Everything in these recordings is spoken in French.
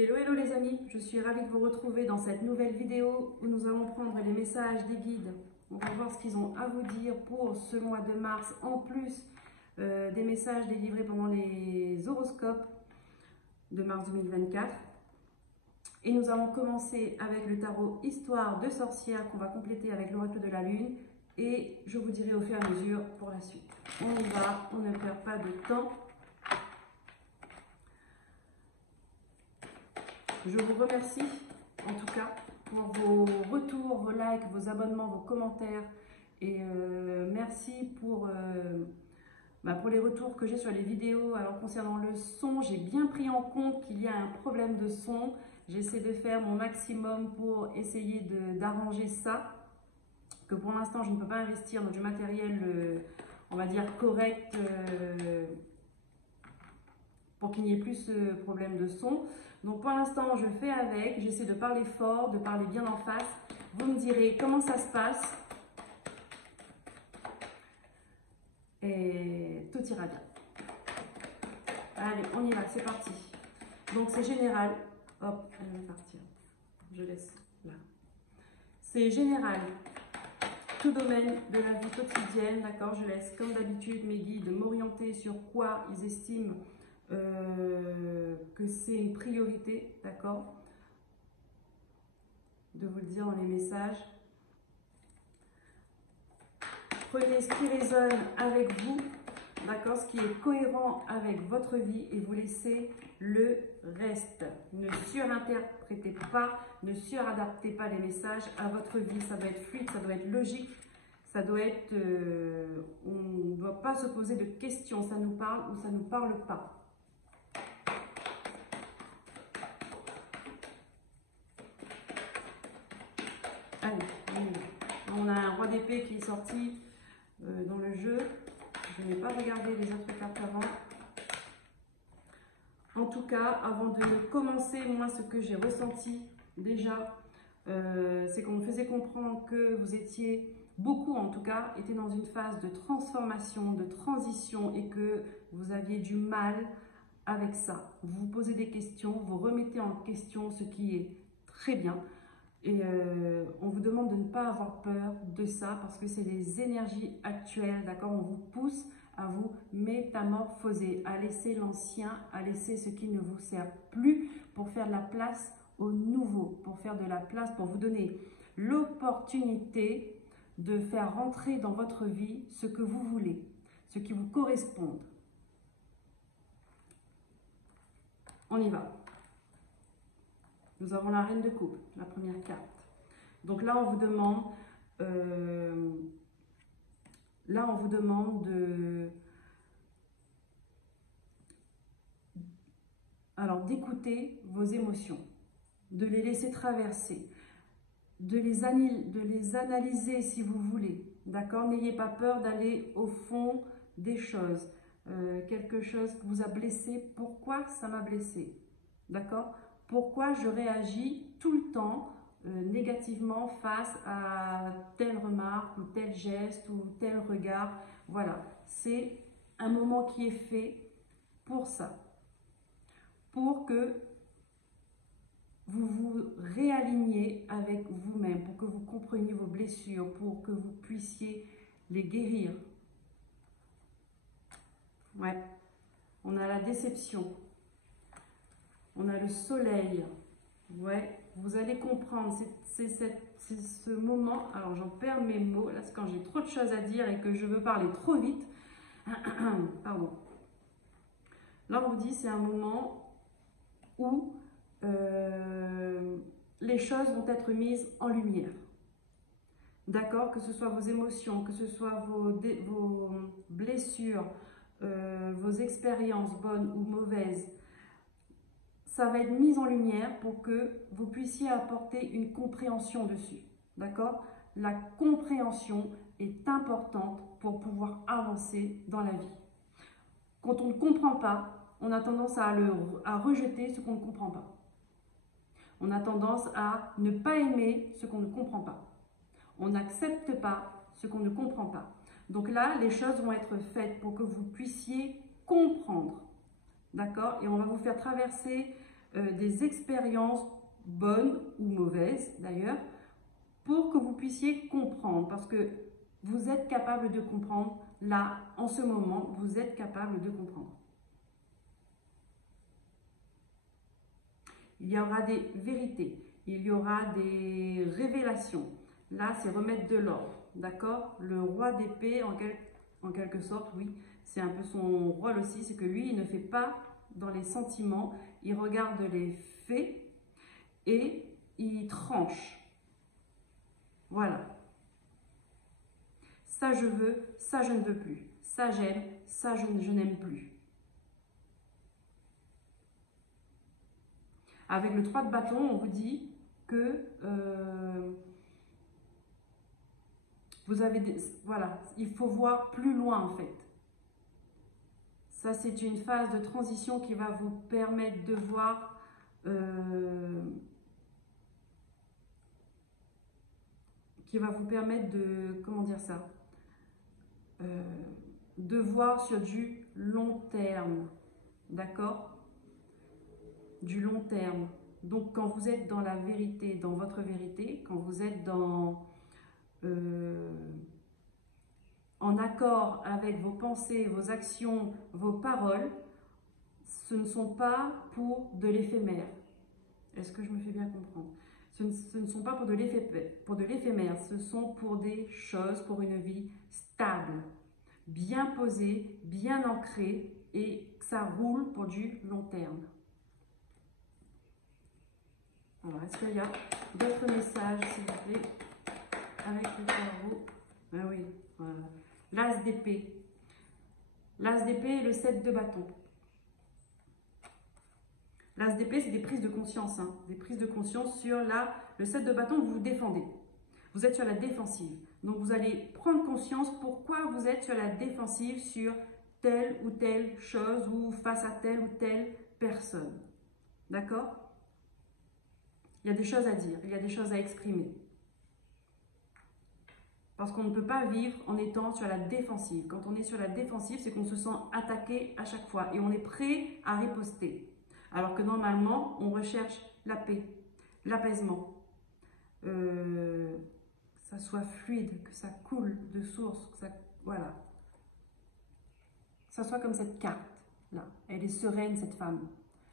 Hello, hello les amis, je suis ravie de vous retrouver dans cette nouvelle vidéo où nous allons prendre les messages des guides. On va voir ce qu'ils ont à vous dire pour ce mois de mars, en plus des messages délivrés pendant les horoscopes de mars 2024. Et nous allons commencer avec le tarot Histoire de sorcière qu'on va compléter avec l'oracle de la lune. Et je vous dirai au fur et à mesure pour la suite. On y va, on ne perd pas de temps. Je vous remercie en tout cas pour vos retours, vos likes, vos abonnements, vos commentaires. Et merci pour les retours que j'ai sur les vidéos. Alors concernant le son, j'ai bien pris en compte qu'il y a un problème de son. J'essaie de faire mon maximum pour essayer d'arranger ça. Que pour l'instant, je ne peux pas investir dans du matériel, on va dire, correct pour qu'il n'y ait plus ce problème de son. Donc pour l'instant, je fais avec, j'essaie de parler fort, de parler bien en face. Vous me direz comment ça se passe. Et tout ira bien. Allez, on y va, c'est parti. Donc c'est général. Hop, je vais partir. Je laisse là. C'est général. Tout domaine de la vie quotidienne, d'accord? Je laisse comme d'habitude mes guides m'orienter sur quoi ils estiment que c'est une priorité, d'accord? De vous le dire dans les messages. Prenez ce qui résonne avec vous, d'accord? Ce qui est cohérent avec votre vie et vous laissez le reste. Ne surinterprétez pas, ne suradaptez pas les messages à votre vie. Ça doit être fluide, ça doit être logique, ça doit être... on ne doit pas se poser de questions, ça nous parle ou ça ne nous parle pas. Allez, on a un roi d'épée qui est sorti dans le jeu. Je n'ai pas regardé les autres cartes avant. En tout cas, avant de commencer, moi, ce que j'ai ressenti déjà, c'est qu'on me faisait comprendre que vous étiez, beaucoup en tout cas, étaient dans une phase de transformation, de transition et que vous aviez du mal avec ça. Vous vous posez des questions, vous remettez en question ce qui est très bien. Et on vous demande de ne pas avoir peur de ça parce que c'est les énergies actuelles, d'accord? On vous pousse à vous métamorphoser, à laisser l'ancien, à laisser ce qui ne vous sert plus pour faire de la place au nouveau, pour faire de la place, pour vous donner l'opportunité de faire rentrer dans votre vie ce que vous voulez, ce qui vous correspond. On y va. Nous avons la reine de coupe, la première carte. Donc là, on vous demande, d'écouter vos émotions, de les laisser traverser, de les analyser si vous voulez. D'accord? N'ayez pas peur d'aller au fond des choses. Quelque chose qui vous a blessé. Pourquoi ça m'a blessé? D'accord? Pourquoi je réagis tout le temps négativement face à telle remarque ou tel geste ou tel regard? Voilà, c'est un moment qui est fait pour ça, pour que vous vous réaligniez avec vous-même, pour que vous compreniez vos blessures, pour que vous puissiez les guérir. Ouais, on a la déception. On a le soleil, ouais, vous allez comprendre, c'est ce moment, alors j'en perds mes mots, là c'est quand j'ai trop de choses à dire et que je veux parler trop vite, pardon. Là on vous dit c'est un moment où les choses vont être mises en lumière, d'accord, que ce soit vos émotions, que ce soit vos blessures, vos expériences bonnes ou mauvaises, ça va être mis en lumière pour que vous puissiez apporter une compréhension dessus. D'accord? La compréhension est importante pour pouvoir avancer dans la vie. Quand on ne comprend pas, on a tendance à rejeter ce qu'on ne comprend pas. On a tendance à ne pas aimer ce qu'on ne comprend pas. On n'accepte pas ce qu'on ne comprend pas. Donc là, les choses vont être faites pour que vous puissiez comprendre. D'accord? Et on va vous faire traverser des expériences bonnes ou mauvaises d'ailleurs, pour que vous puissiez comprendre, parce que vous êtes capable de comprendre, là, en ce moment, vous êtes capable de comprendre. Il y aura des vérités, il y aura des révélations. Là, c'est remettre de l'ordre, d'accord? Le roi d'épée, en quelque sorte, oui, c'est un peu son rôle aussi, c'est que lui, il ne fait pas dans les sentiments, il regarde les faits et il tranche. Voilà. Ça, je veux, ça, je ne veux plus. Ça, j'aime, ça, je n'aime plus. Avec le 3 de bâton, on vous dit que vous avez voilà, il faut voir plus loin en fait. Ça, c'est une phase de transition qui va vous permettre de voir comment dire ça, de voir sur du long terme, d'accord? Du long terme. Donc, quand vous êtes dans la vérité, dans votre vérité, quand vous êtes en accord avec vos pensées, vos actions, vos paroles, ce ne sont pas pour de l'éphémère. Est-ce que je me fais bien comprendre? Ce ne sont pas pour de l'éphémère, ce sont pour des choses, pour une vie stable, bien posée, bien ancrée, et que ça roule pour du long terme. Alors, est-ce qu'il y a d'autres messages, s'il vous plaît, avec le tarot? Ah oui, voilà. L'as d'épée. L'as d'épée et le 7 de bâton. L'as d'épée, c'est des prises de conscience. Hein, des prises de conscience sur le 7 de bâton, vous vous défendez. Vous êtes sur la défensive. Donc, vous allez prendre conscience pourquoi vous êtes sur la défensive sur telle ou telle chose ou face à telle ou telle personne. D'accord? Il y a des choses à dire, il y a des choses à exprimer. Parce qu'on ne peut pas vivre en étant sur la défensive. Quand on est sur la défensive, c'est qu'on se sent attaqué à chaque fois et on est prêt à riposter. Alors que normalement, on recherche la paix, l'apaisement, que ça soit fluide, que ça coule de source, que ça, voilà. Que ça soit comme cette carte-là. Elle est sereine, cette femme,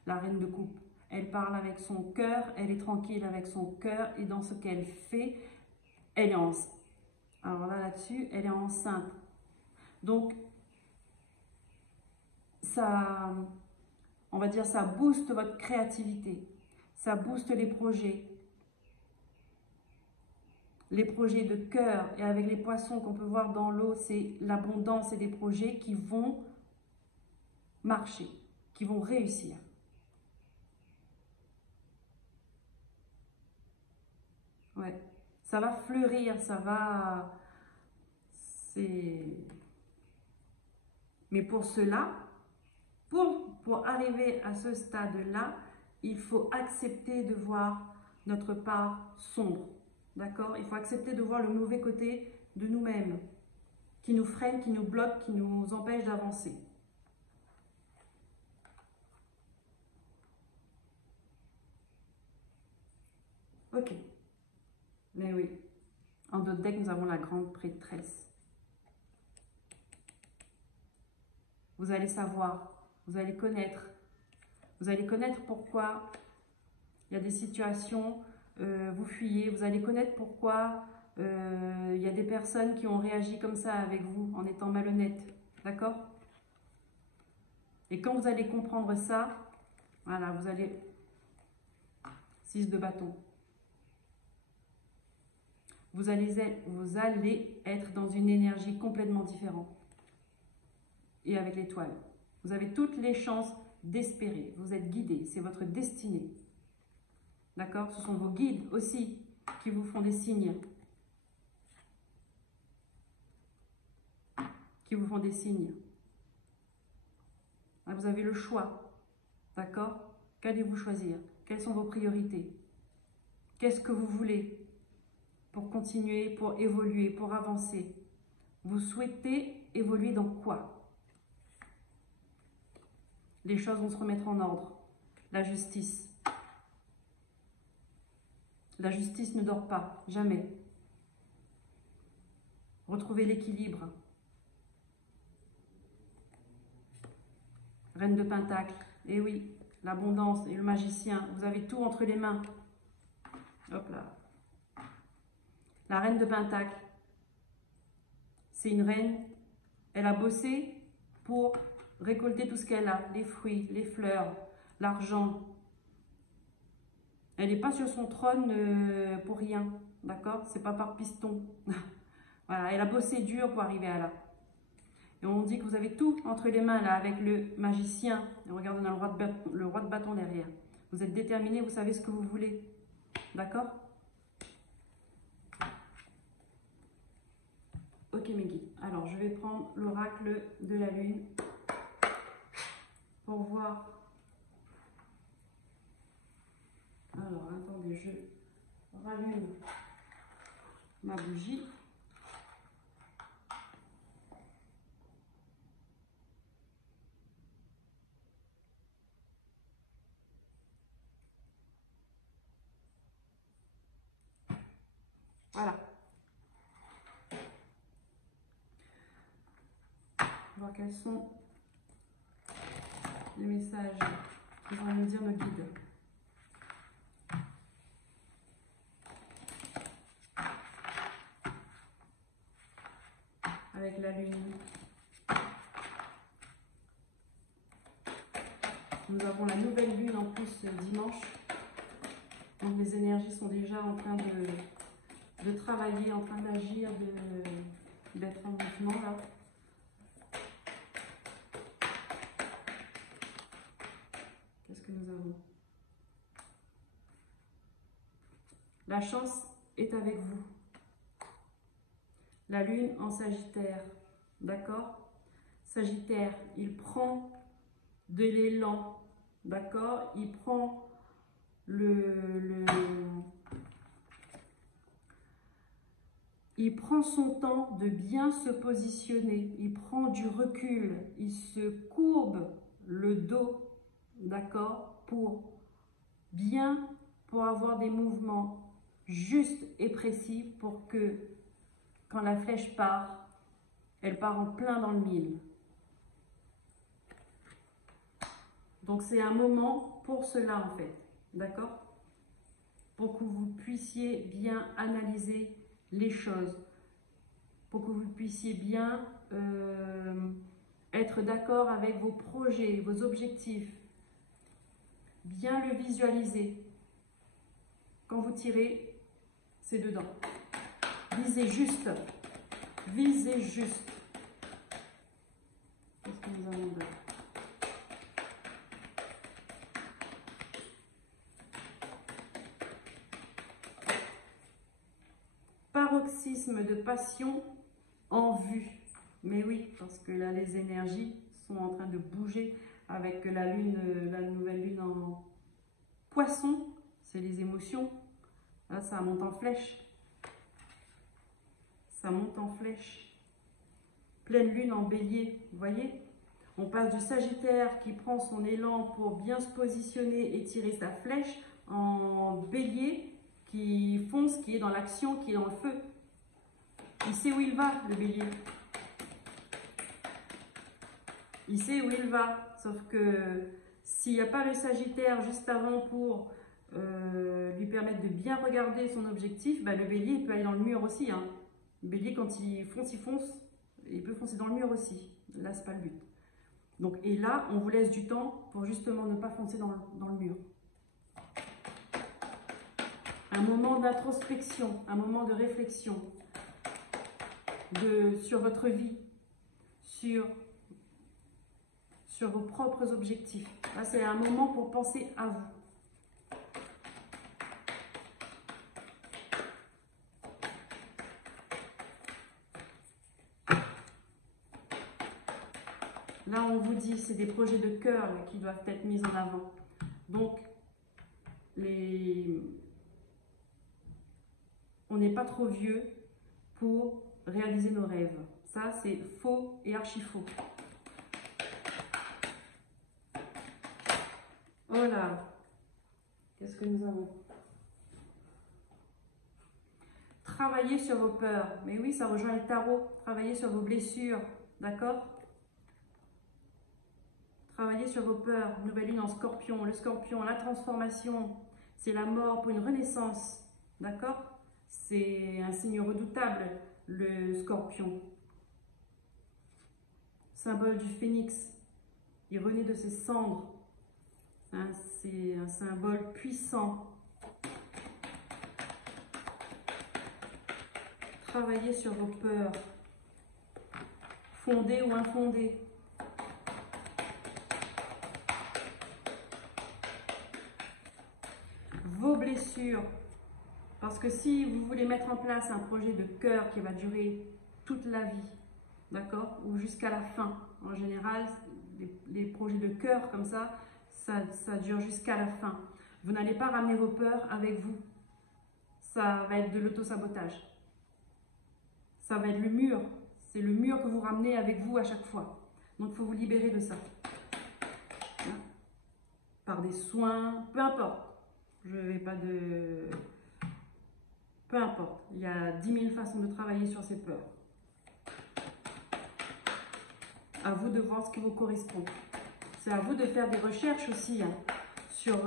la reine de coupe. Elle parle avec son cœur, elle est tranquille avec son cœur et dans ce qu'elle fait, elle est enceinte. Alors là-dessus, elle est enceinte. Donc, ça, on va dire, ça booste votre créativité. Ça booste les projets. Les projets de cœur. Et avec les poissons qu'on peut voir dans l'eau, c'est l'abondance et des projets qui vont marcher, qui vont réussir. Ouais. Ça va fleurir, ça va... Mais pour cela, pour arriver à ce stade-là, il faut accepter de voir notre part sombre. D'accord? Il faut accepter de voir le mauvais côté de nous-mêmes, qui nous freine, qui nous bloque, qui nous empêche d'avancer. Ok. Mais oui. En d'autres decks, nous avons la grande prêtresse. Vous allez savoir, vous allez connaître pourquoi il y a des situations, vous fuyez, vous allez connaître pourquoi il y a des personnes qui ont réagi comme ça avec vous en étant malhonnêtes, d'accord? Et quand vous allez comprendre ça, voilà, vous allez... 6 de bâton. Vous allez être dans une énergie complètement différente. Et avec l'étoile. Vous avez toutes les chances d'espérer. Vous êtes guidé. C'est votre destinée. D'accord? Ce sont vos guides aussi qui vous font des signes. Qui vous font des signes. Vous avez le choix. D'accord? Qu'allez-vous choisir? Quelles sont vos priorités? Qu'est-ce que vous voulez pour continuer, pour évoluer, pour avancer? Vous souhaitez évoluer dans quoi? Les choses vont se remettre en ordre. la justice. La justice ne dort pas, jamais. Retrouvez l'équilibre. Reine de Pentacle, et oui, l'abondance et le magicien, vous avez tout entre les mains. Hop là. La Reine de Pentacle, c'est une reine, elle a bossé pour récolter tout ce qu'elle a, les fruits, les fleurs, l'argent. Elle n'est pas sur son trône pour rien, d'accord? C'est pas par piston. Voilà, elle a bossé dur pour arriver à là. Et on dit que vous avez tout entre les mains là avec le magicien. Et regardez, on a le roi de bâton derrière. Vous êtes déterminé, vous savez ce que vous voulez. D'accord? Ok mes guides. Alors je vais prendre l'oracle de la lune pour voir. Alors attendez, je rallume ma bougie. Voilà. Voir quels sont les messages que vont nous dire nos guides. Avec la lune. Nous avons la nouvelle lune en plus dimanche. Donc les énergies sont déjà en train de travailler, en train d'agir, d'être en mouvement là. Qu'est-ce que nous avons? La chance est avec vous. La lune en Sagittaire, d'accord? Sagittaire, il prend de l'élan, d'accord? Il prend il prend son temps de bien se positionner, il prend du recul, il se courbe le dos, d'accord? Pour avoir des mouvements justes et précis pour que quand la flèche part, elle part en plein dans le mille. Donc c'est un moment pour cela en fait, d'accord? Pour que vous puissiez bien analyser les choses, pour que vous puissiez bien être d'accord avec vos projets, vos objectifs, bien le visualiser. Quand vous tirez, c'est dedans. Visez juste, visez juste. Qu'est-ce que nous avons là? Paroxysme de passion en vue. Mais oui, parce que là, les énergies sont en train de bouger avec la lune, la nouvelle lune en Poisson. C'est les émotions. Là, ça monte en flèche. Ça monte en flèche. Pleine lune en Bélier, vous voyez? On passe du Sagittaire qui prend son élan pour bien se positionner et tirer sa flèche en Bélier qui fonce, qui est dans l'action, qui est dans le feu. Il sait où il va, le Bélier. Il sait où il va, sauf que s'il n'y a pas le Sagittaire juste avant pour lui permettre de bien regarder son objectif, bah, le Bélier il peut aller dans le mur aussi. Hein. Le Bélier, quand il fonce, il peut foncer dans le mur aussi. Là, c'est pas le but. Donc, et là, on vous laisse du temps pour justement ne pas foncer dans le mur. Un moment d'introspection, un moment de réflexion sur votre vie, sur vos propres objectifs. Là, c'est un moment pour penser à vous. Là, on vous dit, c'est des projets de cœur qui doivent être mis en avant. Donc, on n'est pas trop vieux pour réaliser nos rêves. Ça, c'est faux et archi faux. Voilà. Qu'est-ce que nous avons? Travaillez sur vos peurs. Mais oui, ça rejoint le tarot. Travaillez sur vos blessures. D'accord? Travaillez sur vos peurs. Nouvelle lune en scorpion. Le scorpion, la transformation, c'est la mort pour une renaissance. D'accord? C'est un signe redoutable, le scorpion. Symbole du phénix. Il renaît de ses cendres. Hein, c'est un symbole puissant. Travaillez sur vos peurs. Fondées ou infondées. Vos blessures. Parce que si vous voulez mettre en place un projet de cœur qui va durer toute la vie, d'accord, ou jusqu'à la fin, en général, les projets de cœur comme ça dure jusqu'à la fin. Vous n'allez pas ramener vos peurs avec vous. Ça va être de l'auto-sabotage. Ça va être le mur. C'est le mur que vous ramenez avec vous à chaque fois. Donc, il faut vous libérer de ça. Hein? Par des soins, peu importe. Je vais pas de... Peu importe. Il y a 10 000 façons de travailler sur ces peurs. À vous de voir ce qui vous correspond. C'est à vous de faire des recherches aussi hein, sur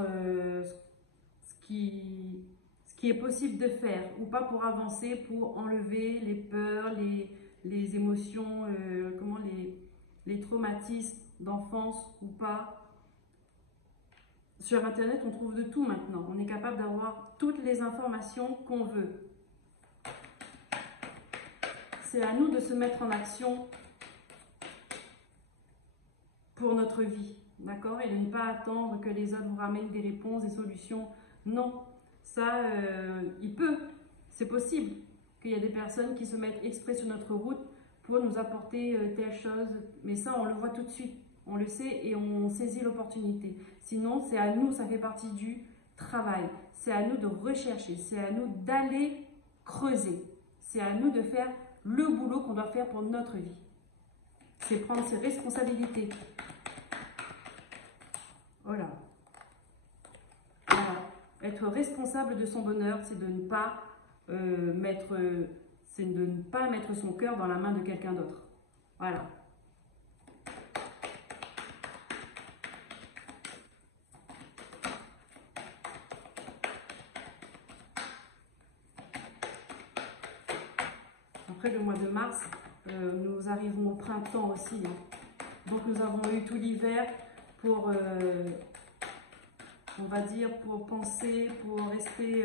ce qui est possible de faire ou pas pour avancer, pour enlever les peurs, les émotions, les traumatismes d'enfance ou pas. Sur Internet, on trouve de tout maintenant. On est capable d'avoir toutes les informations qu'on veut. C'est à nous de se mettre en action pour notre vie, d'accord? Et de ne pas attendre que les autres vous ramènent des réponses, des solutions. Non, ça, c'est possible qu'il y ait des personnes qui se mettent exprès sur notre route pour nous apporter telle chose. Mais ça, on le voit tout de suite. On le sait et on saisit l'opportunité. Sinon, c'est à nous, ça fait partie du travail. C'est à nous de rechercher, c'est à nous d'aller creuser. C'est à nous de faire le boulot qu'on doit faire pour notre vie. C'est prendre ses responsabilités. Voilà. Voilà. Être responsable de son bonheur, c'est de ne pas mettre son cœur dans la main de quelqu'un d'autre. Voilà. Après le mois de mars, nous arrivons au printemps aussi. Hein. Donc nous avons eu tout l'hiver pour, on va dire, pour penser, pour rester,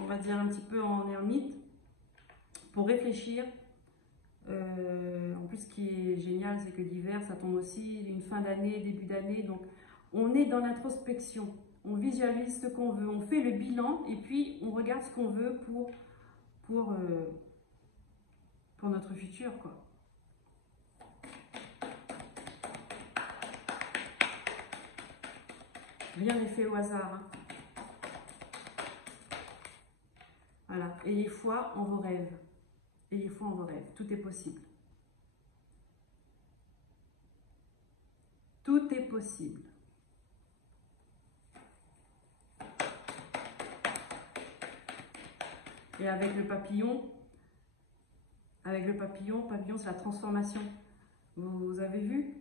on va dire, un petit peu en ermite, pour réfléchir. En plus, ce qui est génial, c'est que l'hiver, ça tombe aussi une fin d'année, début d'année. Donc on est dans l'introspection. On visualise ce qu'on veut, on fait le bilan et puis on regarde ce qu'on veut pour notre futur, quoi. Rien n'est fait au hasard. Hein. Voilà. Ayez foi en vos rêves. Ayez foi en vos rêves. Tout est possible. Tout est possible. Et avec le papillon, c'est la transformation. Vous avez vu?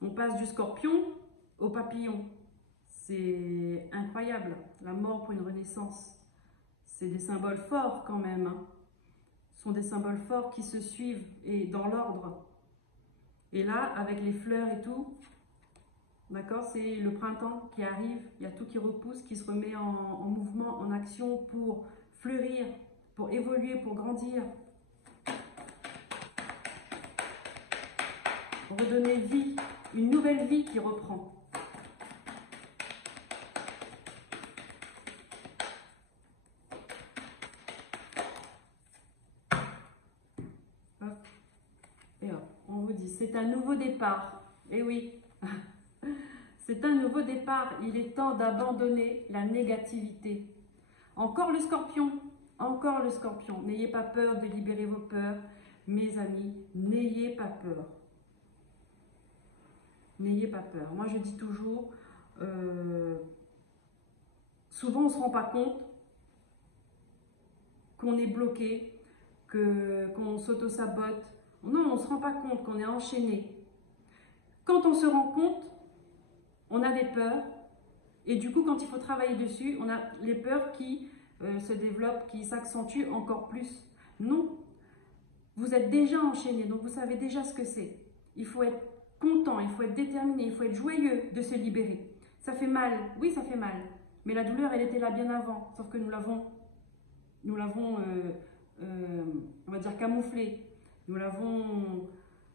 On passe du scorpion au papillon. C'est incroyable. La mort pour une renaissance. C'est des symboles forts quand même. Hein. Ce sont des symboles forts qui se suivent et dans l'ordre. Et là, avec les fleurs et tout, d'accord, c'est le printemps qui arrive. Il y a tout qui repousse, qui se remet en mouvement, en action pour fleurir, pour évoluer, pour grandir. Redonner vie, une nouvelle vie qui reprend. Hop. Et hop, on vous dit, c'est un nouveau départ. Eh oui, c'est un nouveau départ. Il est temps d'abandonner la négativité. Encore le scorpion, encore le scorpion. N'ayez pas peur de libérer vos peurs. Mes amis, n'ayez pas peur. N'ayez pas peur. Moi, je dis toujours, souvent on ne se rend pas compte qu'on est bloqué, qu'on s'auto-sabote. Non, on ne se rend pas compte qu'on est enchaîné. Quand on se rend compte, on a des peurs. Et du coup, quand il faut travailler dessus, on a les peurs qui se développent, qui s'accentuent encore plus. Non, vous êtes déjà enchaîné, donc vous savez déjà ce que c'est. Il faut être content, il faut être déterminé, il faut être joyeux de se libérer. Ça fait mal, oui ça fait mal, mais la douleur elle était là bien avant, sauf que nous l'avons on va dire camouflée, nous l'avons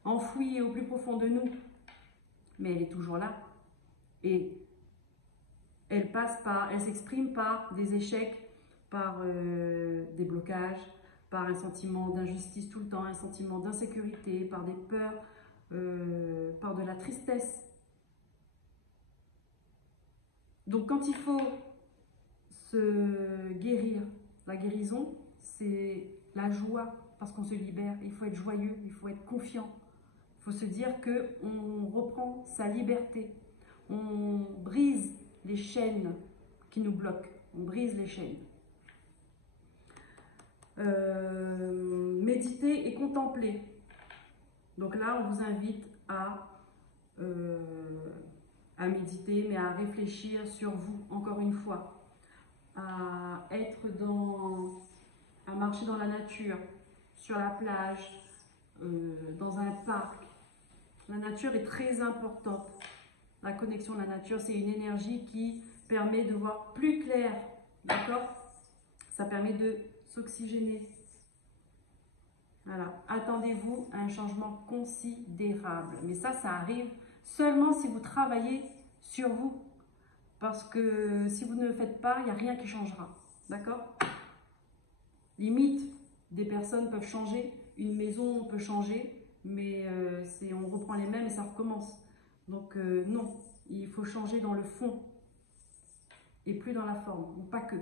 enfouie au plus profond de nous, mais elle est toujours là. Et elle s'exprime par des échecs, par des blocages, par un sentiment d'injustice tout le temps, un sentiment d'insécurité, par des peurs, par de la tristesse. Donc quand il faut se guérir, la guérison, c'est la joie, parce qu'on se libère. Il faut être joyeux, il faut être confiant. Il faut se dire qu'on reprend sa liberté. On brise les chaînes qui nous bloquent. On brise les chaînes. Méditer et contempler. Donc là, on vous invite à méditer, mais à réfléchir sur vous, encore une fois. À marcher dans la nature, sur la plage, dans un parc. La nature est très importante. La connexion à la nature, c'est une énergie qui permet de voir plus clair, d'accord? Ça permet de s'oxygéner. Voilà. Attendez-vous à un changement considérable. Mais ça arrive seulement si vous travaillez sur vous. Parce que si vous ne le faites pas, il n'y a rien qui changera. D'accord? Limite, des personnes peuvent changer, une maison peut changer, mais on reprend les mêmes et ça recommence. Donc non, il faut changer dans le fond et plus dans la forme, ou pas que.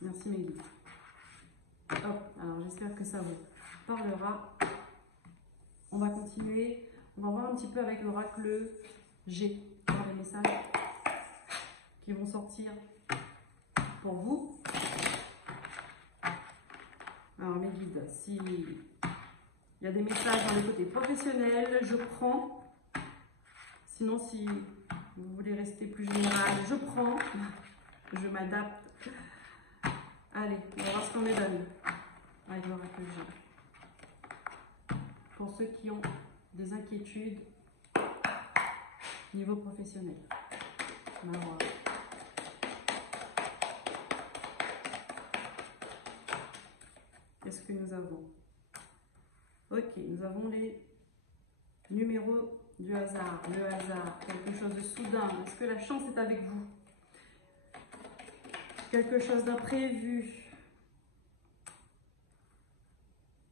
Merci mes guides. Hop, alors j'espère que ça vous parlera. On va continuer, on va voir un petit peu avec l'oracle G, les messages qui vont sortir pour vous. Alors mes guides, s'il y a des messages dans le côté professionnel, je prends. Sinon, si vous voulez rester plus général, je prends. Je m'adapte. Allez, on va voir ce qu'on me donne avec l'oracle G. Pour ceux qui ont des inquiétudes niveau professionnel. Alors, qu'est-ce que nous avons? Ok, nous avons les numéros du hasard. Le hasard, quelque chose de soudain. Est-ce que la chance est avec vous? Quelque chose d'imprévu.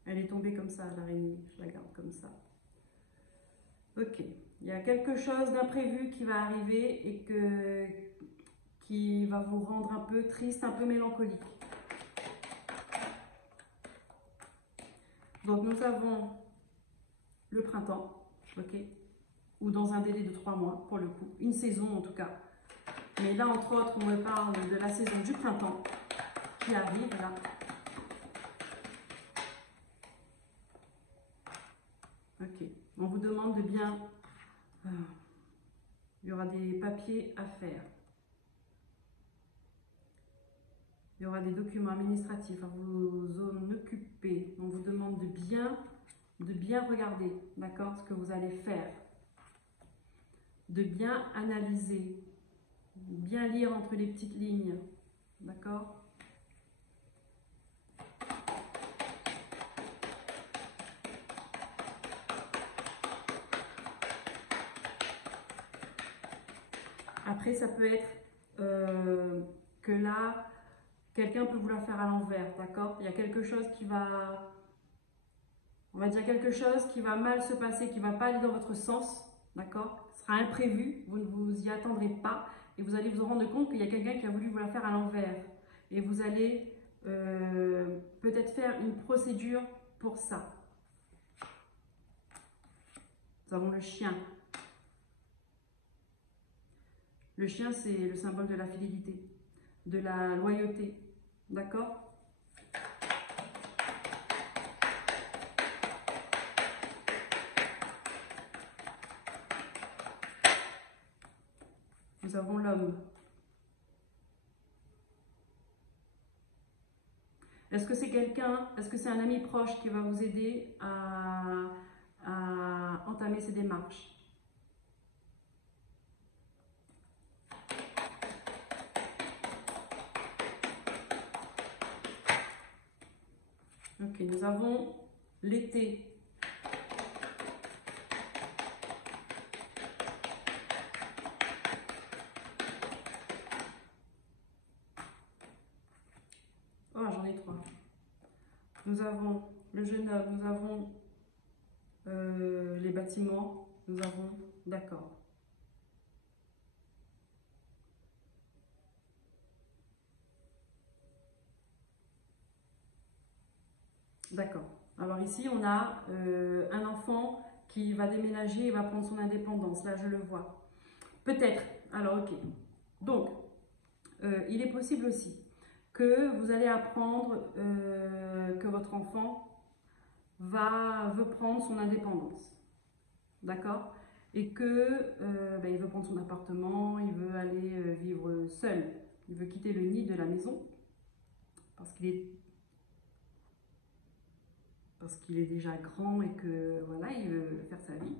Elle est tombée comme ça, l'araignée. Je la garde comme ça. Ok, il y a quelque chose d'imprévu qui va arriver et qui va vous rendre un peu triste, un peu mélancolique. Donc nous avons le printemps, ok, ou dans un délai de 3 mois pour le coup, une saison en tout cas. Mais là entre autres on me parle de la saison du printemps qui arrive là. Ok, on vous demande de bien, il y aura des papiers à faire. Il y aura des documents administratifs à vous en occuper. On vous demande de bien regarder, d'accord, ce que vous allez faire. De bien analyser, bien lire entre les petites lignes, d'accord? Après, ça peut être que là, quelqu'un peut vous la faire à l'envers, d'accord? Il y a quelque chose qui va, on va dire quelque chose qui va mal se passer, qui ne va pas aller dans votre sens, d'accord? Ce sera imprévu, vous ne vous y attendrez pas et vous allez vous rendre compte qu'il y a quelqu'un qui a voulu vous la faire à l'envers. Et vous allez peut-être faire une procédure pour ça. Nous avons le chien. Le chien, c'est le symbole de la fidélité, de la loyauté. D'accord? Nous avons l'homme. Est-ce que c'est quelqu'un, est-ce que c'est un ami proche qui va vous aider à entamer ces démarches? Ok, nous avons l'été. Oh, j'en ai trois. Nous avons le jeune homme, nous avons les bâtiments, nous avons... D'accord. D'accord. Alors ici, on a un enfant qui va déménager et va prendre son indépendance. Là, je le vois. Peut-être. Alors, ok. Donc, il est possible aussi que vous allez apprendre que votre enfant veut prendre son indépendance. D'accord? Et que il veut prendre son appartement, il veut aller vivre seul. Il veut quitter le nid de la maison parce qu'il est déjà grand et que voilà, il veut faire sa vie.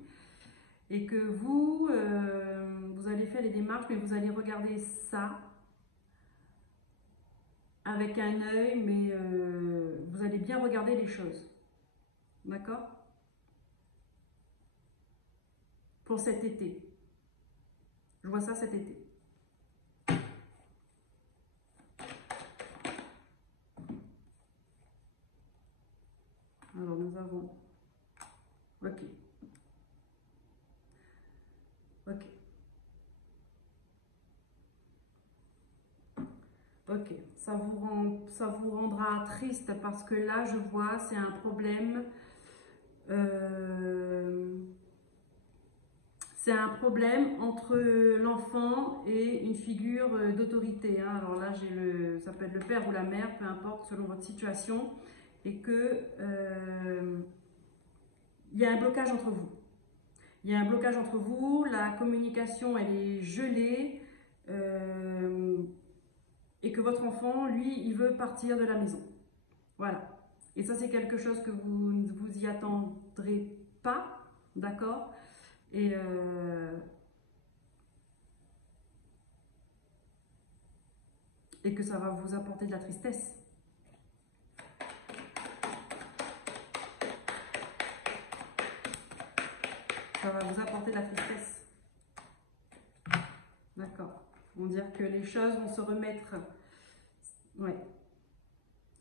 Et que vous allez faire les démarches, mais vous allez regarder ça avec un œil, mais vous allez bien regarder les choses. D'accord? Pour cet été. Je vois ça cet été. Alors nous avons... Ok. Ok. Ok. Ça vous rendra triste parce que là, je vois, c'est un problème... c'est un problème entre l'enfant et une figure d'autorité. Hein. Alors là, ça peut être le père ou la mère, peu importe, selon votre situation. Et que il y a un blocage entre vous. Il y a un blocage entre vous, la communication, elle est gelée. Et que votre enfant, lui, il veut partir de la maison. Voilà. Et ça, c'est quelque chose que vous ne vous y attendrez pas. D'accord? Et que ça va vous apporter de la tristesse. Ça va vous apporter de la tristesse. D'accord. On va dire que les choses vont se remettre. Ouais.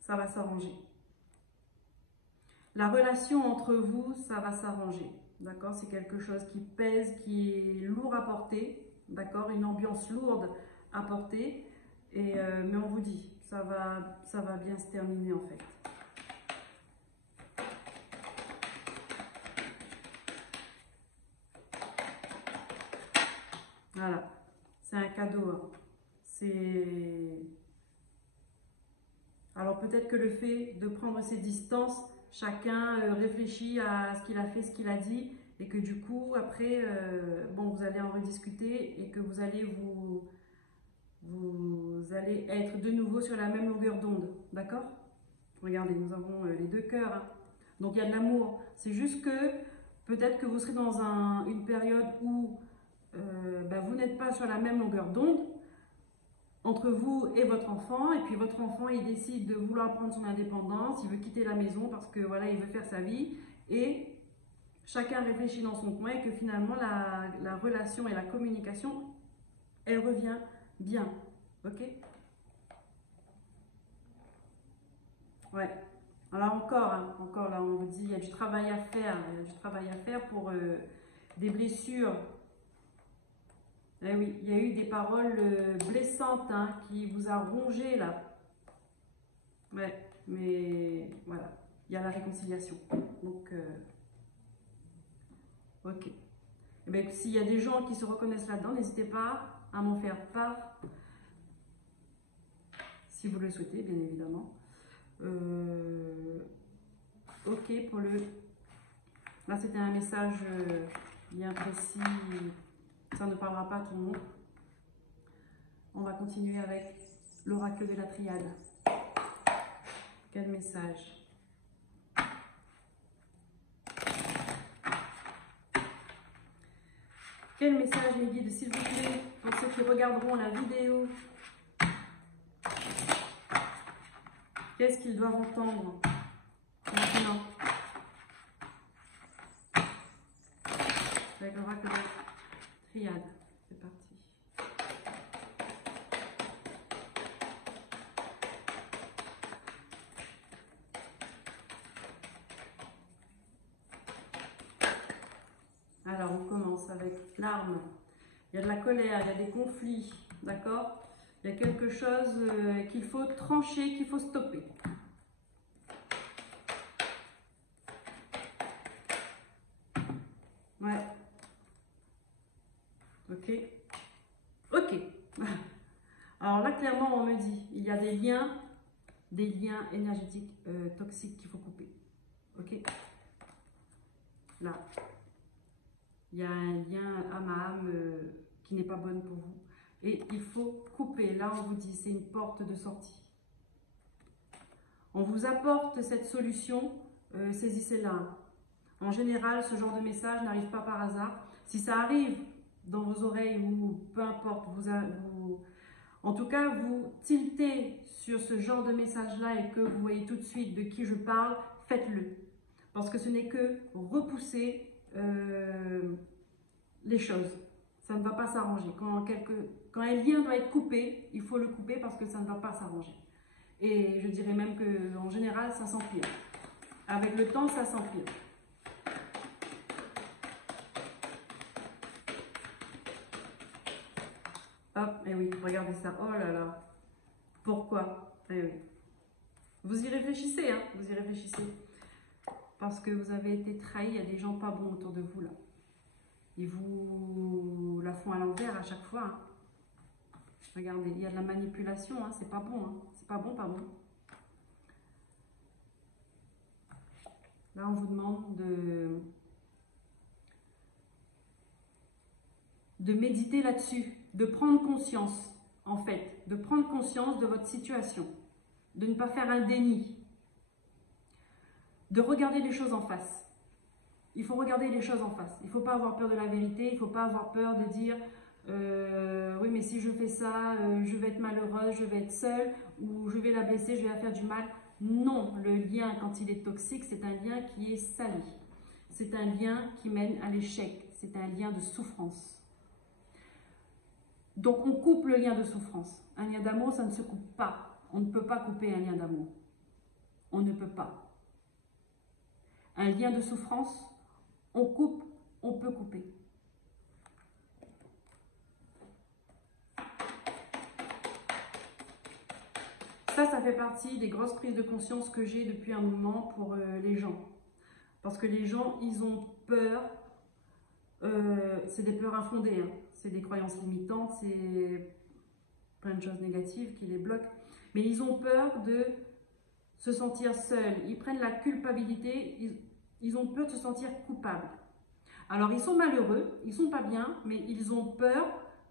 Ça va s'arranger. La relation entre vous, ça va s'arranger. D'accord? C'est quelque chose qui pèse, qui est lourd à porter. D'accord? Une ambiance lourde à porter. Et, mais on vous dit, ça va bien se terminer en fait. Voilà. C'est un cadeau. Hein. C'est... Alors peut-être que le fait de prendre ses distances, chacun réfléchit à ce qu'il a fait, ce qu'il a dit, et que du coup, après, bon, vous allez en rediscuter et que vous allez vous allez être de nouveau sur la même longueur d'onde. D'accord? Regardez, nous avons les deux cœurs. Hein. Donc il y a de l'amour. C'est juste que peut-être que vous serez dans une période où vous n'êtes pas sur la même longueur d'onde entre vous et votre enfant, et puis votre enfant il décide de vouloir prendre son indépendance, il veut quitter la maison parce que voilà, il veut faire sa vie, et chacun réfléchit dans son coin, et que finalement la relation et la communication, elle revient bien. Ok? Ouais. Alors encore, hein, encore là, on vous dit, il y a du travail à faire, il y a du travail à faire pour des blessures. Eh oui, il y a eu des paroles blessantes hein, qui vous a rongé là. Ouais, mais voilà, il y a la réconciliation. Donc, ok. Eh bien, s'il y a des gens qui se reconnaissent là-dedans, n'hésitez pas à m'en faire part, si vous le souhaitez, bien évidemment. Ok, pour le... Là, c'était un message bien précis. Ça ne parlera pas à tout le monde. On va continuer avec l'oracle de la triade. Quel message? Quel message, mes guides, s'il vous plaît, pour ceux qui regarderont la vidéo? Qu'est-ce qu'ils doivent entendre maintenant? Avec l'oracle de la triade. C'est parti. Alors, on commence avec l'arme. Il y a de la colère, il y a des conflits, d'accord? Il y a quelque chose qu'il faut trancher, qu'il faut stopper. Ouais. Ok. Ok. Alors là, clairement, on me dit, il y a des liens énergétiques toxiques qu'il faut couper. Ok. Là. Il y a un lien âme à âme qui n'est pas bonne pour vous. Et il faut couper. Là, on vous dit, c'est une porte de sortie. On vous apporte cette solution, saisissez-la. En général, ce genre de message n'arrive pas par hasard. Si ça arrive dans vos oreilles ou peu importe, en tout cas, vous tiltez sur ce genre de message-là et que vous voyez tout de suite de qui je parle, faites-le. Parce que ce n'est que repousser les choses. Ça ne va pas s'arranger. Quand un lien doit être coupé, il faut le couper parce que ça ne va pas s'arranger. Et je dirais même qu'en général, ça s'empire. Avec le temps, ça s'empire. Hop, et oui, regardez ça. Oh là là. Pourquoi? Eh oui. Vous y réfléchissez, hein, vous y réfléchissez. Parce que vous avez été trahi, il y a des gens pas bons autour de vous, là. Ils vous la font à l'envers à chaque fois. Hein. Regardez, il y a de la manipulation, hein, c'est pas bon. Hein. C'est pas bon, pas bon. Là, on vous demande de méditer là-dessus, de prendre conscience, en fait, de prendre conscience de votre situation, de ne pas faire un déni, de regarder les choses en face. Il faut regarder les choses en face. Il ne faut pas avoir peur de la vérité, il ne faut pas avoir peur de dire oui, mais si je fais ça, je vais être malheureuse, je vais être seule, ou je vais la blesser, je vais la faire du mal. Non, le lien, quand il est toxique, c'est un lien qui est sali. C'est un lien qui mène à l'échec. C'est un lien de souffrance. Donc, on coupe le lien de souffrance. Un lien d'amour, ça ne se coupe pas. On ne peut pas couper un lien d'amour. On ne peut pas. Un lien de souffrance, on coupe, on peut couper. Ça fait partie des grosses prises de conscience que j'ai depuis un moment pour les gens. Parce que les gens, ils ont peur. C'est des peurs infondées. Hein. C'est des croyances limitantes. C'est plein de choses négatives qui les bloquent. Mais ils ont peur de se sentir seuls. Ils prennent la culpabilité. Ils ont peur de se sentir coupables. Alors, ils sont malheureux. Ils sont pas bien. Mais ils ont peur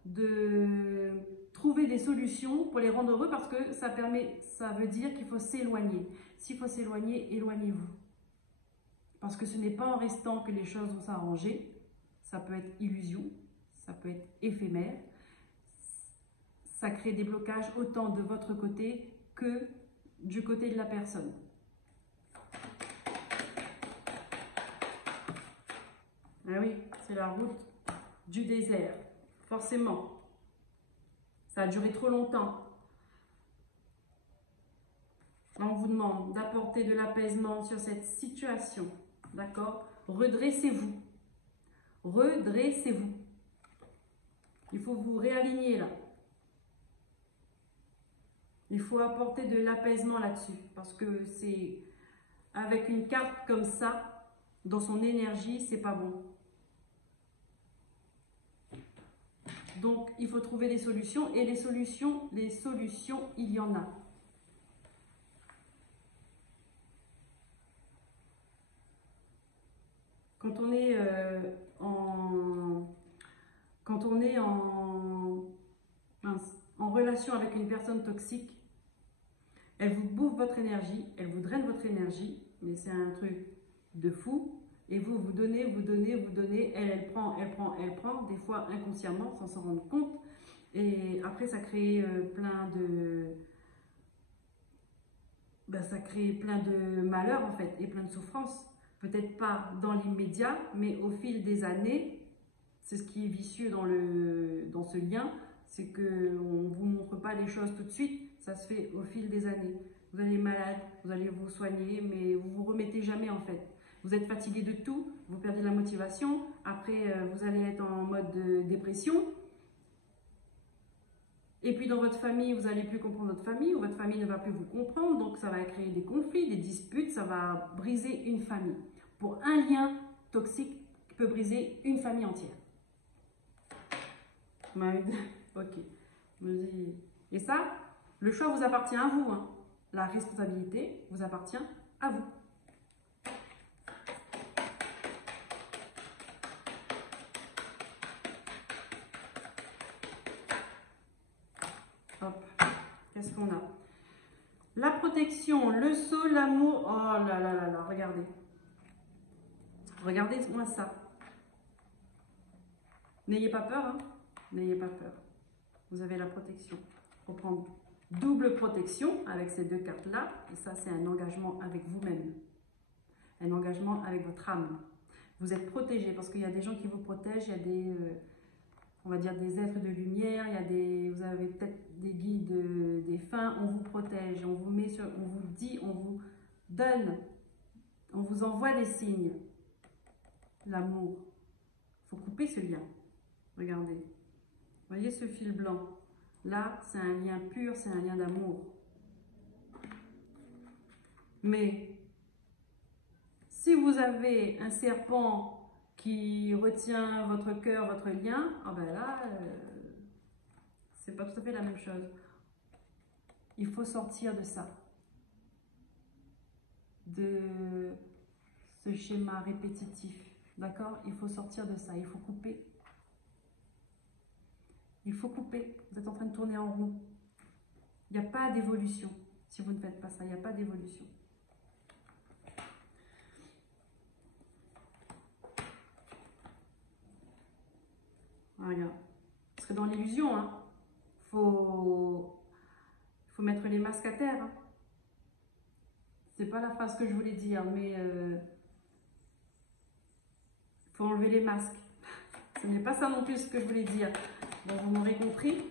de trouver des solutions pour les rendre heureux parce que ça veut dire qu'il faut s'éloigner. S'il faut s'éloigner, éloignez-vous. Parce que ce n'est pas en restant que les choses vont s'arranger. Ça peut être illusion, ça peut être éphémère. Ça crée des blocages autant de votre côté que du côté de la personne. Ah oui, c'est la route du désert, forcément. Ça a duré trop longtemps. On vous demande d'apporter de l'apaisement sur cette situation. D'accord? Redressez-vous. Redressez-vous. Il faut vous réaligner là. Il faut apporter de l'apaisement là-dessus. Parce que c'est avec une carte comme ça, dans son énergie, c'est pas bon. Donc, il faut trouver des solutions. Et les solutions, il y en a. Quand on est en relation avec une personne toxique, elle vous bouffe votre énergie, elle vous draine votre énergie, mais c'est un truc de fou. Et vous donnez, elle prend, des fois inconsciemment, sans s'en rendre compte. Et après, ça crée ça crée plein de malheurs en fait, et plein de souffrances. Peut-être pas dans l'immédiat, mais au fil des années, c'est ce qui est vicieux dans ce lien, c'est qu'on ne vous montre pas les choses tout de suite, ça se fait au fil des années. Vous allez malade, vous allez vous soigner, mais vous ne vous remettez jamais en fait. Vous êtes fatigué de tout, vous perdez la motivation, après vous allez être en mode de dépression. Et puis dans votre famille, vous n'allez plus comprendre votre famille, ou votre famille ne va plus vous comprendre, donc ça va créer des conflits, des disputes, ça va briser une famille. Pour un lien toxique qui peut briser une famille entière. Ok. Et ça, le choix vous appartient à vous. Hein. La responsabilité vous appartient à vous. Hop. Qu'est-ce qu'on a? La protection, le sceau, l'amour. Oh là là là là, regardez. Regardez-moi ça. N'ayez pas peur, hein. N'ayez pas peur. Vous avez la protection. Il faut prendre double protection avec ces deux cartes-là. Et ça, c'est un engagement avec vous-même. Un engagement avec votre âme. Vous êtes protégé parce qu'il y a des gens qui vous protègent. Il y a des, on va dire, des êtres de lumière. Il y a vous avez peut-être des guides défunts. On vous protège. On vous met sur, on vous dit, on vous donne, on vous envoie des signes. L'amour. Il faut couper ce lien. Regardez. Vous voyez ce fil blanc? Là, c'est un lien pur, c'est un lien d'amour. Mais si vous avez un serpent qui retient votre cœur, votre lien, ah ben là, c'est pas tout à fait la même chose. Il faut sortir de ça. De ce schéma répétitif. D'accord? Il faut sortir de ça. Il faut couper. Il faut couper. Vous êtes en train de tourner en rond. Il n'y a pas d'évolution. Si vous ne faites pas ça, il n'y a pas d'évolution. Regarde. Parce que dans l'illusion, hein, faut mettre les masques à terre. Hein. C'est pas la phrase que je voulais dire, mais faut enlever les masques. Ce n'est pas ça non plus ce que je voulais dire. Donc vous m'aurez compris.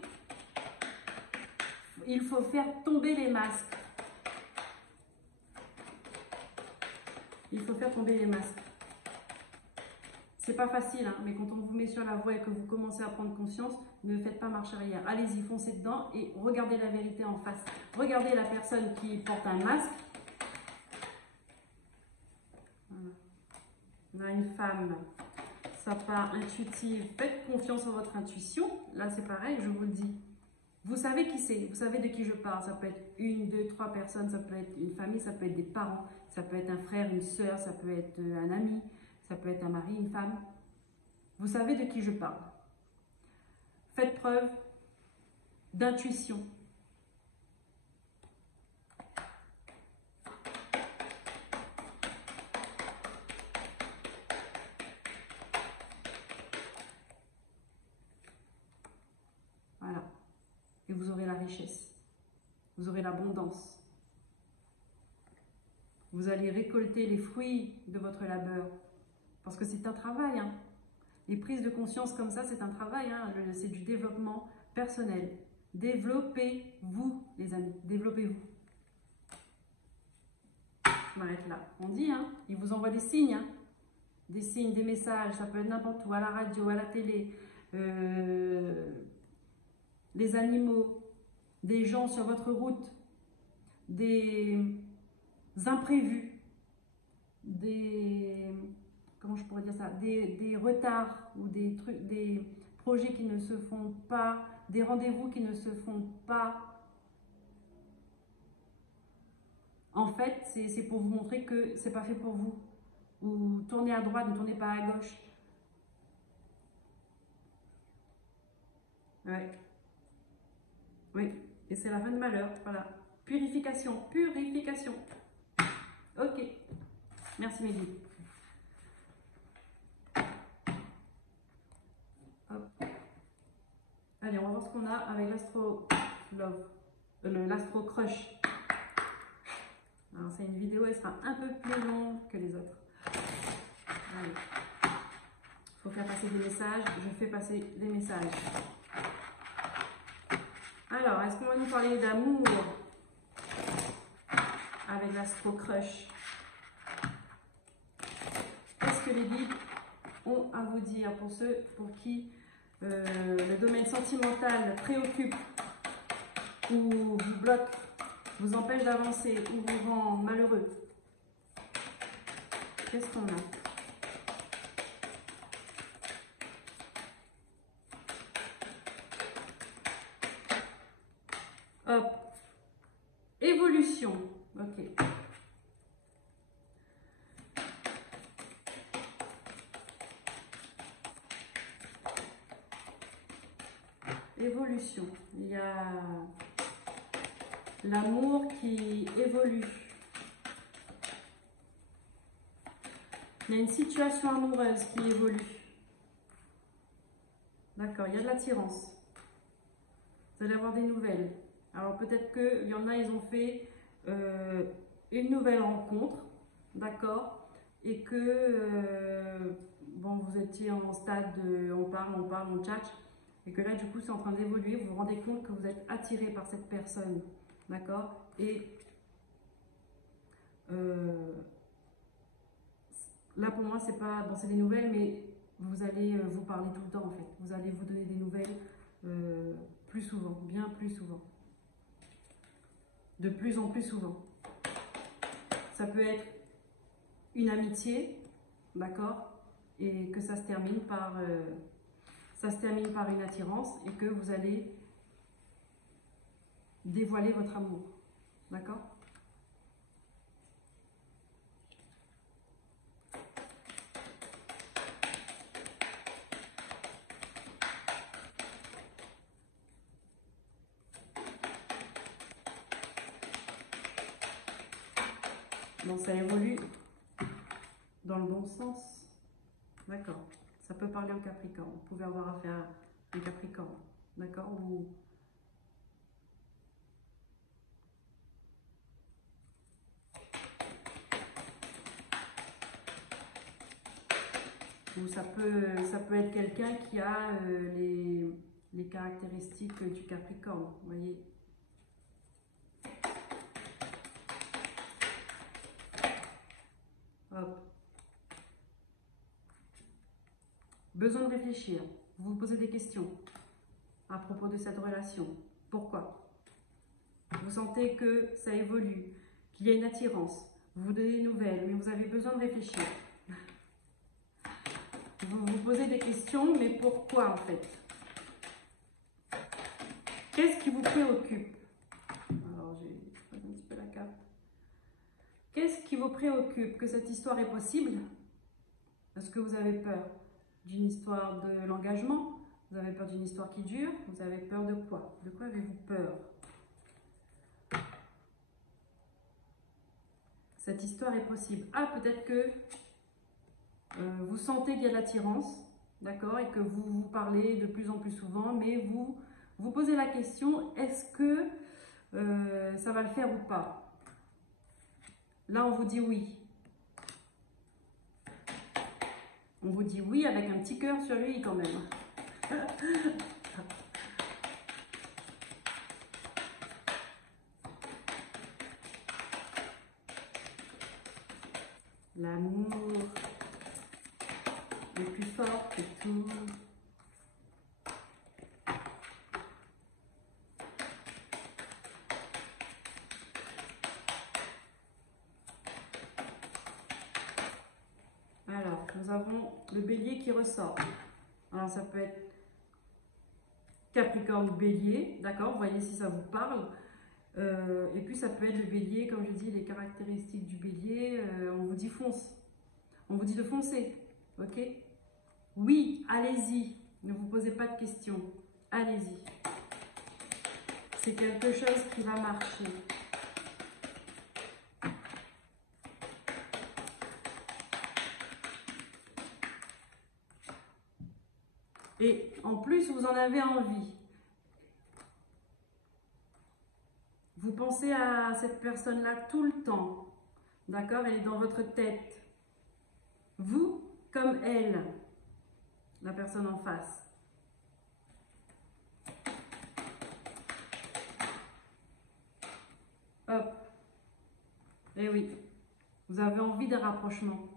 Il faut faire tomber les masques. Il faut faire tomber les masques. C'est pas facile, hein, mais quand on vous met sur la voie et que vous commencez à prendre conscience, ne faites pas marche arrière. Allez-y, foncez dedans et regardez la vérité en face. Regardez la personne qui porte un masque. Voilà. On a une femme, sa part intuitive. Faites confiance en votre intuition. Là, c'est pareil, je vous le dis. Vous savez qui c'est, vous savez de qui je parle. Ça peut être une, deux, trois personnes, ça peut être une famille, ça peut être des parents, ça peut être un frère, une soeur, ça peut être un ami, ça peut être un mari, une femme. Vous savez de qui je parle. Faites preuve d'intuition. Voilà. Et vous aurez la richesse. Vous aurez l'abondance. Vous allez récolter les fruits de votre labeur. Parce que c'est un travail. Hein. Les prises de conscience comme ça, c'est un travail. Hein. C'est du développement personnel. Développez-vous, les amis. Développez-vous. Je m'arrête là. On dit, hein, il vous envoie des signes. Hein. Des signes, des messages. Ça peut être n'importe où, à la radio, à la télé. Les animaux. Des gens sur votre route. Des imprévus. Comment je pourrais dire ça, des retards ou des projets qui ne se font pas, des rendez-vous qui ne se font pas. En fait, c'est pour vous montrer que c'est pas fait pour vous. Ou tournez à droite, ne tournez pas à gauche. Ouais. Oui, et c'est la fin de malheur, voilà. Purification, purification. Ok, merci Mehdi. Hop. Allez, on va voir ce qu'on a avec l'Astro Love, l'Astro Crush. Alors, c'est une vidéo, elle sera un peu plus longue que les autres. Allez. Il faut faire passer des messages, je fais passer des messages. Alors, est-ce qu'on va nous parler d'amour avec l'Astro Crush? Qu'est-ce que les guides ont à vous dire pour ceux pour qui le domaine sentimental préoccupe ou vous bloque, vous empêche d'avancer ou vous rend malheureux? Qu'est-ce qu'on a? Hop. Évolution. Ok. Évolution. Il y a l'amour qui évolue. Il y a une situation amoureuse qui évolue. D'accord, il y a de l'attirance. Vous allez avoir des nouvelles. Alors peut-être qu'il y en a, ils ont fait une nouvelle rencontre, d'accord, et que bon, vous étiez en stade de on parle, on tchatche, et que là du coup c'est en train d'évoluer, vous vous rendez compte que vous êtes attiré par cette personne, d'accord, et là pour moi c'est pas, bon c'est des nouvelles, mais vous allez vous parler tout le temps en fait, vous allez vous donner des nouvelles plus souvent, bien plus souvent. De plus en plus souvent. Ça peut être une amitié, d'accord, et que ça se termine par une attirance et que vous allez dévoiler votre amour, d'accord. Donc ça évolue dans le bon sens, d'accord. Ça peut parler en Capricorne, vous pouvez avoir affaire à un Capricorne, d'accord, ou ça peut être quelqu'un qui a les caractéristiques du Capricorne, vous voyez. Hop. Besoin de réfléchir. Vous vous posez des questions à propos de cette relation. Pourquoi? Vous sentez que ça évolue, qu'il y a une attirance. Vous vous donnez des nouvelles, mais vous avez besoin de réfléchir. Vous vous posez des questions, mais pourquoi en fait? Qu'est-ce qui vous préoccupe? Alors, j'ai un petit peu la carte. Qu'est-ce qui vous préoccupe? Que cette histoire est possible? Est-ce que vous avez peur d'une histoire de l'engagement? Vous avez peur d'une histoire qui dure? Vous avez peur de quoi? De quoi avez-vous peur? Cette histoire est possible. Ah, peut-être que vous sentez qu'il y a de l'attirance, d'accord, et que vous vous parlez de plus en plus souvent, mais vous vous posez la question, est-ce que ça va le faire ou pas? Là, on vous dit oui. On vous dit oui avec un petit cœur sur lui quand même. L'amour est plus fort que tout. Alors, nous avons le bélier qui ressort. Alors, ça peut être Capricorne ou Bélier, d'accord? Voyez si ça vous parle. Et puis ça peut être le Bélier, comme je dis, les caractéristiques du Bélier, on vous dit fonce. On vous dit de foncer, ok? Oui, allez-y, ne vous posez pas de questions, allez-y. C'est quelque chose qui va marcher. Et en plus, vous en avez envie. Vous pensez à cette personne-là tout le temps. D'accord? Elle est dans votre tête. Vous comme elle, la personne en face. Hop. Et oui, vous avez envie d'un rapprochement.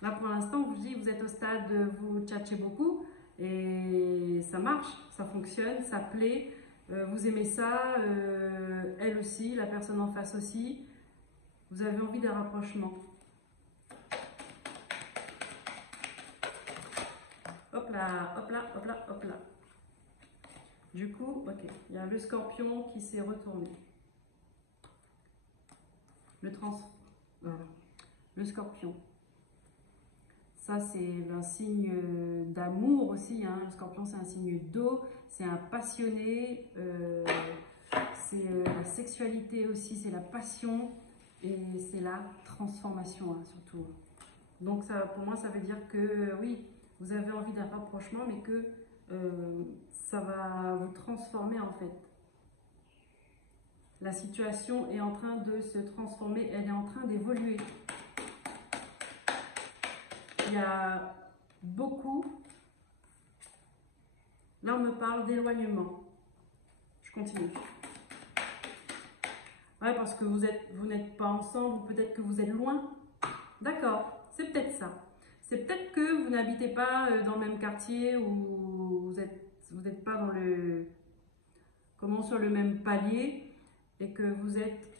Là, pour l'instant, je vous dis, vous êtes au stade, vous tchatchez beaucoup. Et ça marche, ça fonctionne, ça plaît. Vous aimez ça, elle aussi, la personne en face aussi. Vous avez envie d'un rapprochement. Hop là, hop là, hop là, hop là. Du coup, ok, il y a le Scorpion qui s'est retourné. Voilà. Le Scorpion. Ça, c'est un signe d'amour aussi. Hein. Le Scorpion, c'est un signe d'eau. C'est un passionné. C'est la sexualité aussi. C'est la passion. Et c'est la transformation, hein, surtout. Donc, ça, pour moi, ça veut dire que, oui, vous avez envie d'un rapprochement, mais que ça va vous transformer, en fait. La situation est en train de se transformer. Elle est en train d'évoluer. Il y a beaucoup, là on me parle d'éloignement. Je continue. Ouais, parce que vous n'êtes pas ensemble, peut-être que vous êtes loin. D'accord, c'est peut-être ça. C'est peut-être que vous n'habitez pas dans le même quartier ou vous n'êtes pas dans sur le même palier et que vous êtes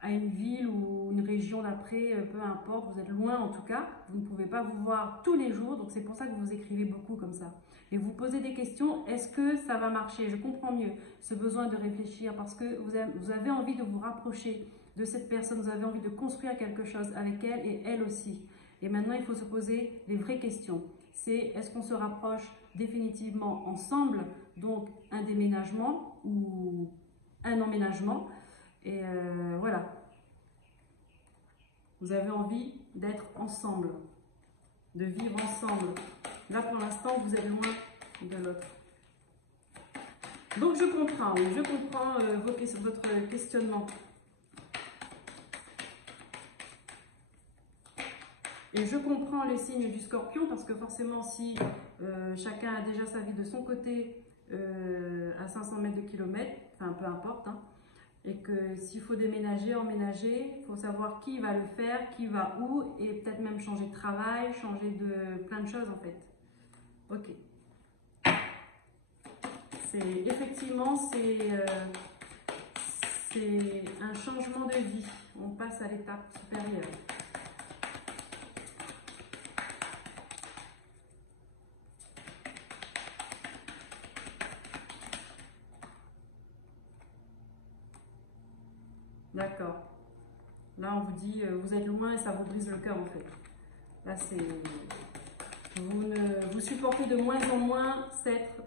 à une ville ou une région d'après, peu importe, vous êtes loin en tout cas, vous ne pouvez pas vous voir tous les jours, donc c'est pour ça que vous écrivez beaucoup comme ça. Et vous posez des questions, est-ce que ça va marcher? Je comprends mieux ce besoin de réfléchir parce que vous avez envie de vous rapprocher de cette personne, vous avez envie de construire quelque chose avec elle et elle aussi. Et maintenant, il faut se poser les vraies questions. C'est est-ce qu'on se rapproche définitivement ensemble, donc un déménagement ou un emménagement? Et voilà, vous avez envie d'être ensemble, de vivre ensemble. Là, pour l'instant, vous êtes loin de l'autre. Donc, je comprends votre questionnement. Et je comprends les signes du Scorpion, parce que forcément, si chacun a déjà sa vie de son côté à 500 mètres de kilomètre, enfin, peu importe, hein, et que s'il faut déménager, emménager, il faut savoir qui va le faire, qui va où, et peut-être même changer de travail, changer de plein de choses en fait. Ok. Effectivement, c'est un changement de vie. On passe à l'étape supérieure. D'accord. Là, on vous dit, vous êtes loin et ça vous brise le cœur en fait. Là, c'est... Vous supportez de moins en moins cette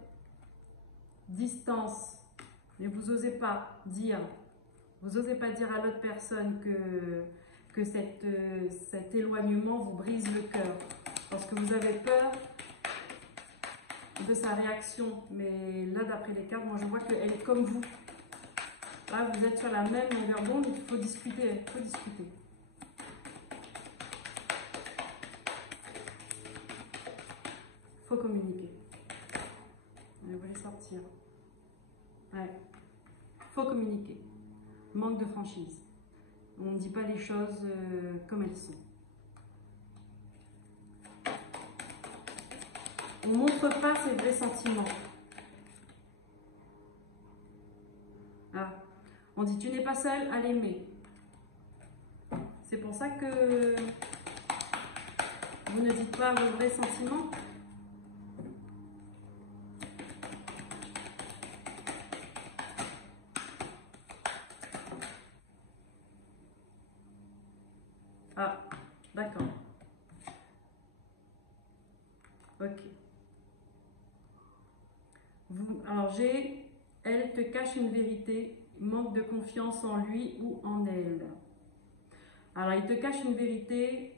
distance. Mais vous n'osez pas dire, à l'autre personne que cet éloignement vous brise le cœur. Parce que vous avez peur de sa réaction. Mais là, d'après les cartes, moi je vois qu'elle est comme vous. Là, vous êtes sur la même longueur d'onde, il faut discuter, il faut discuter. Il faut communiquer. Vous voulez sortir. Ouais. Il faut communiquer. Manque de franchise. On ne dit pas les choses comme elles sont. On ne montre pas ses vrais sentiments. Ah. On dit tu n'es pas seul à l'aimer. C'est pour ça que vous ne dites pas vos vrais sentiments. Ah, d'accord. Ok. Alors j'ai, elle te cache une vérité, manque de confiance en lui ou en elle. Alors il te cache une vérité,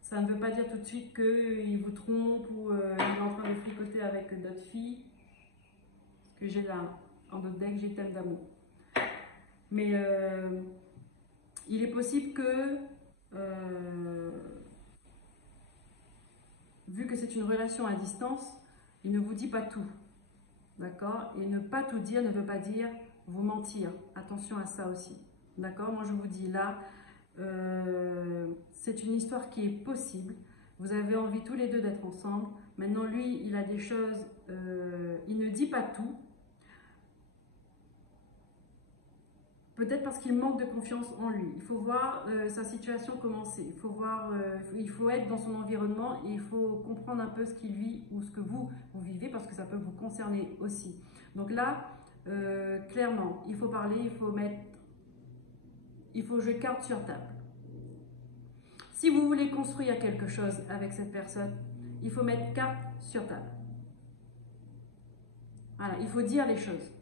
ça ne veut pas dire tout de suite qu'il vous trompe ou il est en train de fricoter avec d'autres filles. Parce que j'ai là, en d'autres decks, j'ai thème d'amour. Mais il est possible que, vu que c'est une relation à distance, il ne vous dit pas tout. D'accord? Et ne pas tout dire ne veut pas dire vous mentir. Attention à ça aussi. D'accord? Moi, je vous dis là, c'est une histoire qui est possible. Vous avez envie tous les deux d'être ensemble. Maintenant, lui, il a des choses, il ne dit pas tout. Peut-être parce qu'il manque de confiance en lui. Il faut voir sa situation commencer. Il faut voir, il faut être dans son environnement et il faut comprendre un peu ce qu'il vit ou ce que vous vivez parce que ça peut vous concerner aussi. Donc là, clairement, il faut parler, il faut jouer carte sur table. Si vous voulez construire quelque chose avec cette personne, il faut mettre carte sur table. Voilà, il faut dire les choses.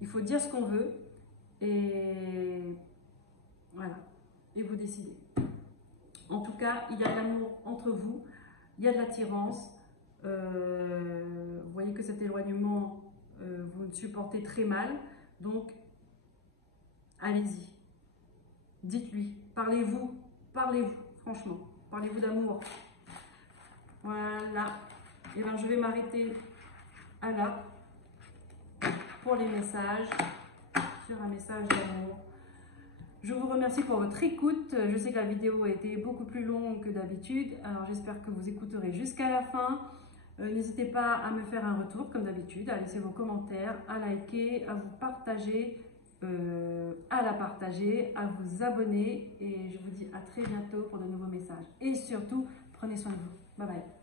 Il faut dire ce qu'on veut. Et voilà, et vous décidez. En tout cas, il y a de l'amour entre vous, il y a de l'attirance. Vous voyez que cet éloignement, vous le supportez très mal. Donc, allez-y. Dites-lui, parlez-vous, franchement. Parlez-vous d'amour. Voilà. Et bien, je vais m'arrêter à là pour les messages. Un message d'amour. Je vous remercie pour votre écoute. Je sais que la vidéo a été beaucoup plus longue que d'habitude, alors j'espère que vous écouterez jusqu'à la fin. N'hésitez pas à me faire un retour comme d'habitude, à laisser vos commentaires, à liker, à vous partager, à la partager, à vous abonner et je vous dis à très bientôt pour de nouveaux messages. Et surtout, prenez soin de vous. Bye bye.